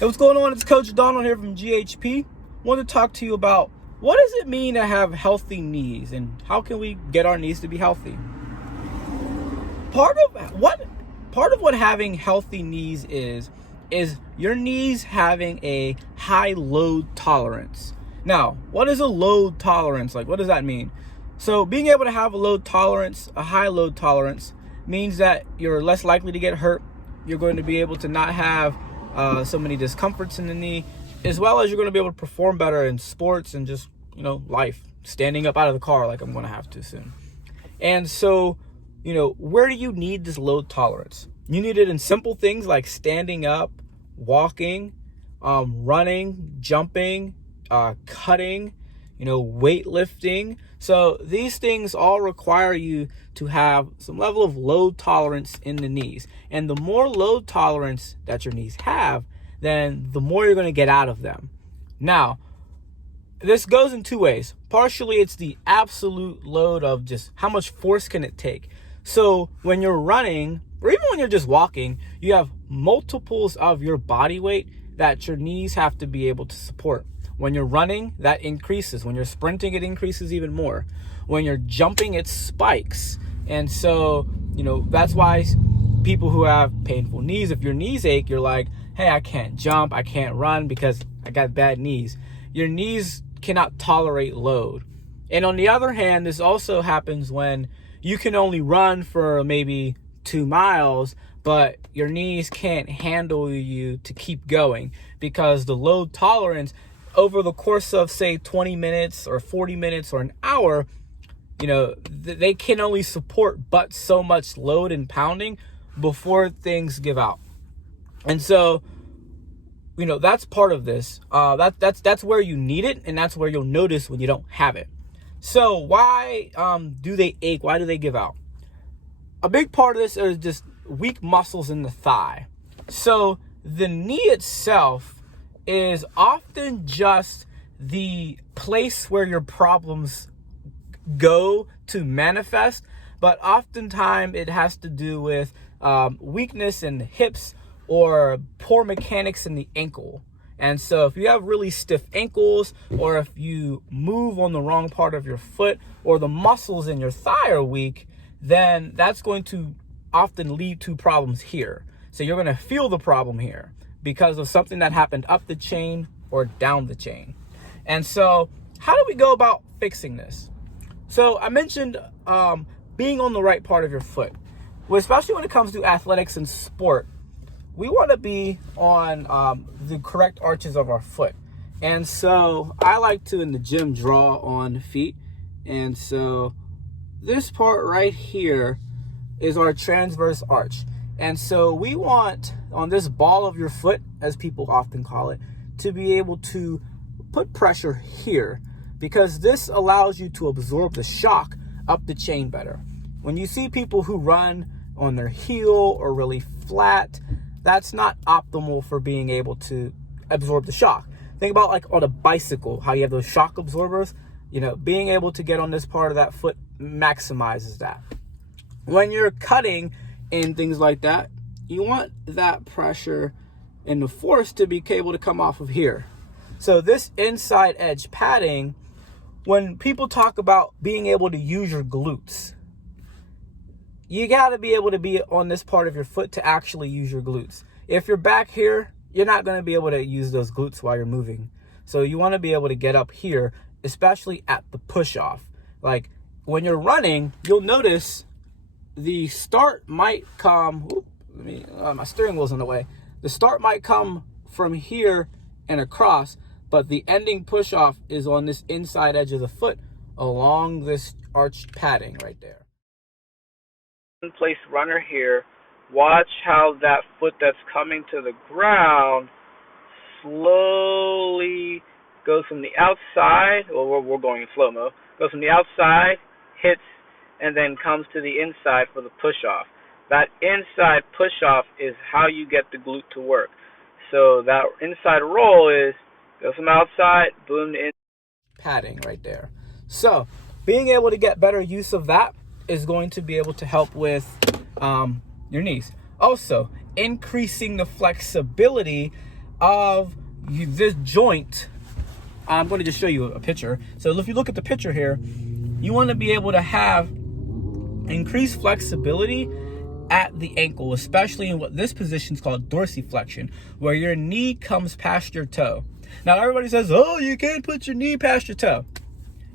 Hey, what's going on? It's Coach Donald here from GHP. Want to talk to you about what does it mean to have healthy knees and how can we get our knees to be healthy? Part of what having healthy knees is your knees having a high load tolerance. Now, what is a load tolerance? Like, what does that mean? So being able to have a high load tolerance means that you're less likely to get hurt. You're going to be able to not have so many discomforts in the knee, as well as you're going to be able to perform better in sports and just, life, standing up out of the car like I'm going to have to soon. And so, where do you need this load tolerance? You need it in simple things like standing up, walking, running, jumping, cutting, weightlifting. So these things all require you to have some level of load tolerance in the knees. And the more load tolerance that your knees have, then the more you're going to get out of them. Now, this goes in two ways. Partially, it's the absolute load of just how much force can it take. So when you're running, or even when you're just walking, you have multiples of your body weight that your knees have to be able to support. When you're running, that increases. When you're sprinting, it increases even more. When you're jumping, it spikes. And so, that's why people who have painful knees, if your knees ache, you're like, hey, I can't jump, I can't run because I got bad knees. Your knees cannot tolerate load. And on the other hand, this also happens when you can only run for maybe 2 miles, but your knees can't handle you to keep going because the load tolerance over the course of, say, 20 minutes or 40 minutes or an hour, they can only support but so much load and pounding before things give out. And so, that's part of this. That's where you need it, and that's where you'll notice when you don't have it. So why do they ache? Why do they give out? A big part of this is just weak muscles in the thigh. So the knee itself is often just the place where your problems go to manifest, but oftentimes it has to do with weakness in the hips or poor mechanics in the ankle. And so if you have really stiff ankles, or if you move on the wrong part of your foot, or the muscles in your thigh are weak, then that's going to often lead to problems here. So you're going to feel the problem here because of something that happened up the chain or down the chain. And so how do we go about fixing this? So I mentioned being on the right part of your foot. Well, especially when it comes to athletics and sport, we want to be on the correct arches of our foot. And so I like to, in the gym, draw on feet. And so this part right here is our transverse arch. And so we want, on this ball of your foot, as people often call it, to be able to put pressure here, because this allows you to absorb the shock up the chain better. When you see people who run on their heel or really flat, that's not optimal for being able to absorb the shock. Think about like on a bicycle, how you have those shock absorbers. Being able to get on this part of that foot maximizes that. When you're cutting and things like that, you want that pressure and the force to be able to come off of here. So this inside edge padding, when people talk about being able to use your glutes, you got to be able to be on this part of your foot to actually use your glutes. If you're back here, you're not going to be able to use those glutes while you're moving. So you want to be able to get up here, especially at the push off. Like when you're running, you'll notice the start might come, my steering wheel's in the way. The start might come from here and across, but the ending push off is on this inside edge of the foot along this arched padding right there. Place runner here. Watch how that foot that's coming to the ground slowly goes from the outside, well, we're going in slow-mo, goes from the outside, hits, and then comes to the inside for the push-off. That inside push-off is how you get the glute to work. So that inside roll is go from outside, boom, in. Padding right there. So being able to get better use of that is going to be able to help with your knees. Also, increasing the flexibility of this joint, I'm going to just show you a picture. So if you look at the picture here, you want to be able to have increased flexibility at the ankle, especially in what this position is called dorsiflexion, where your knee comes past your toe. Now everybody says, oh, you can't put your knee past your toe.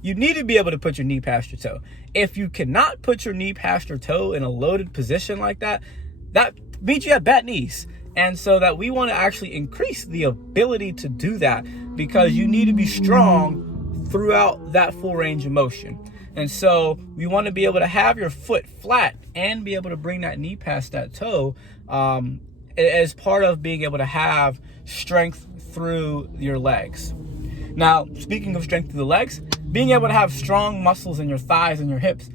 You need to be able to put your knee past your toe. If you cannot put your knee past your toe in a loaded position like that, that means you have bad knees. And so that we want to actually increase the ability to do that, because you need to be strong throughout that full range of motion. And so we want to be able to have your foot flat and be able to bring that knee past that toe as part of being able to have strength through your legs. Now, speaking of strength through the legs, being able to have strong muscles in your thighs and your hips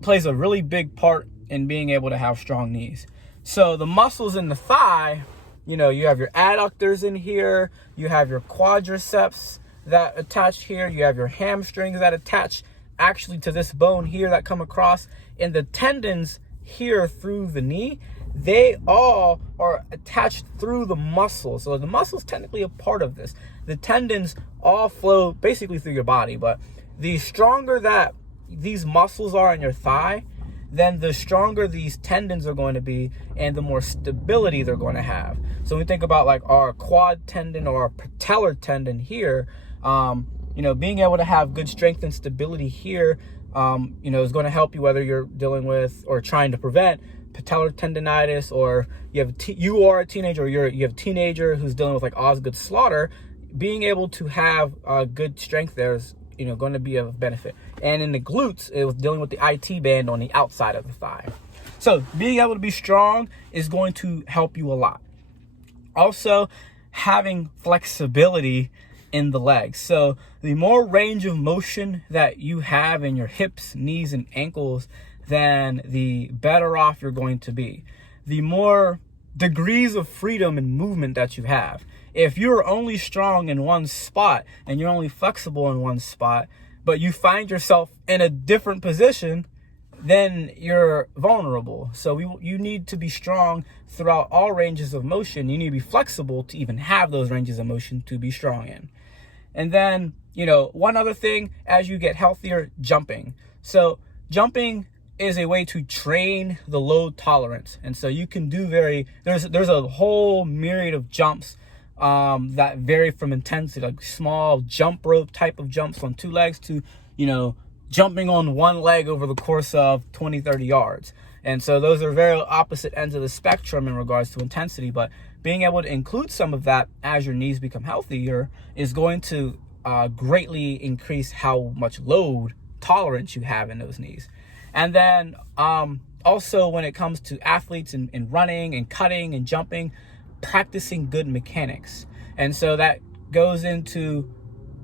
plays a really big part in being able to have strong knees. So the muscles in the thigh, you have your adductors in here, you have your quadriceps that attach here, you have your hamstrings that attach actually to this bone here that come across, and the tendons here through the knee, they all are attached through the muscle. So the muscle's technically a part of this. The tendons all flow basically through your body, but the stronger that these muscles are in your thigh, then the stronger these tendons are going to be and the more stability they're going to have. So when we think about like our quad tendon or our patellar tendon here, being able to have good strength and stability here, is going to help you whether you're dealing with or trying to prevent patellar tendonitis, or you are a teenager, or you have a teenager who's dealing with like Osgood slaughter. Being able to have good strength there is going to be of benefit. And in the glutes, it was dealing with the IT band on the outside of the thigh. So being able to be strong is going to help you a lot. Also, having flexibility in the legs. So the more range of motion that you have in your hips, knees, and ankles, then the better off you're going to be. The more degrees of freedom and movement that you have. If you're only strong in one spot and you're only flexible in one spot, but you find yourself in a different position, then you're vulnerable. So you need to be strong throughout all ranges of motion. You need to be flexible to even have those ranges of motion to be strong in. And then, one other thing, as you get healthier, jumping. So jumping is a way to train the load tolerance. And so you can do there's a whole myriad of jumps that vary from intensity, like small jump rope type of jumps on two legs to, jumping on one leg over the course of 20, 30 yards. And so those are very opposite ends of the spectrum in regards to intensity, but being able to include some of that as your knees become healthier is going to greatly increase how much load tolerance you have in those knees. And then also when it comes to athletes and running and cutting and jumping, practicing good mechanics. And so that goes into,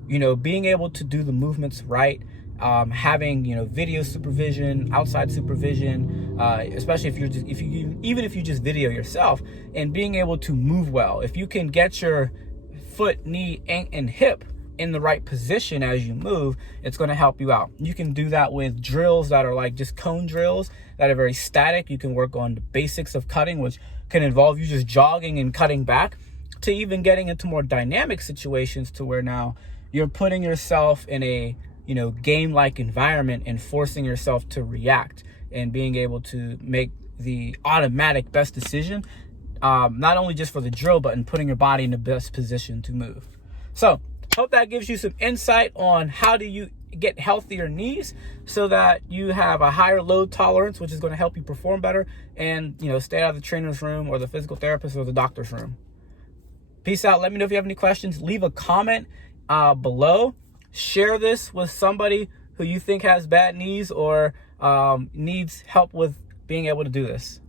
being able to do the movements right, having, video supervision, outside supervision, especially if you just video yourself, and being able to move well. If you can get your foot, knee, and hip in the right position as you move, it's going to help you out. You can do that with drills that are like just cone drills that are very static. You can work on the basics of cutting, which can involve you just jogging and cutting back, to even getting into more dynamic situations to where now you're putting yourself in a game-like environment and forcing yourself to react and being able to make the automatic best decision, not only just for the drill, but in putting your body in the best position to move. So hope that gives you some insight on how do you get healthier knees so that you have a higher load tolerance, which is going to help you perform better and, stay out of the trainer's room or the physical therapist or the doctor's room. Peace out. Let me know if you have any questions. Leave a comment below. Share this with somebody who you think has bad knees or needs help with being able to do this.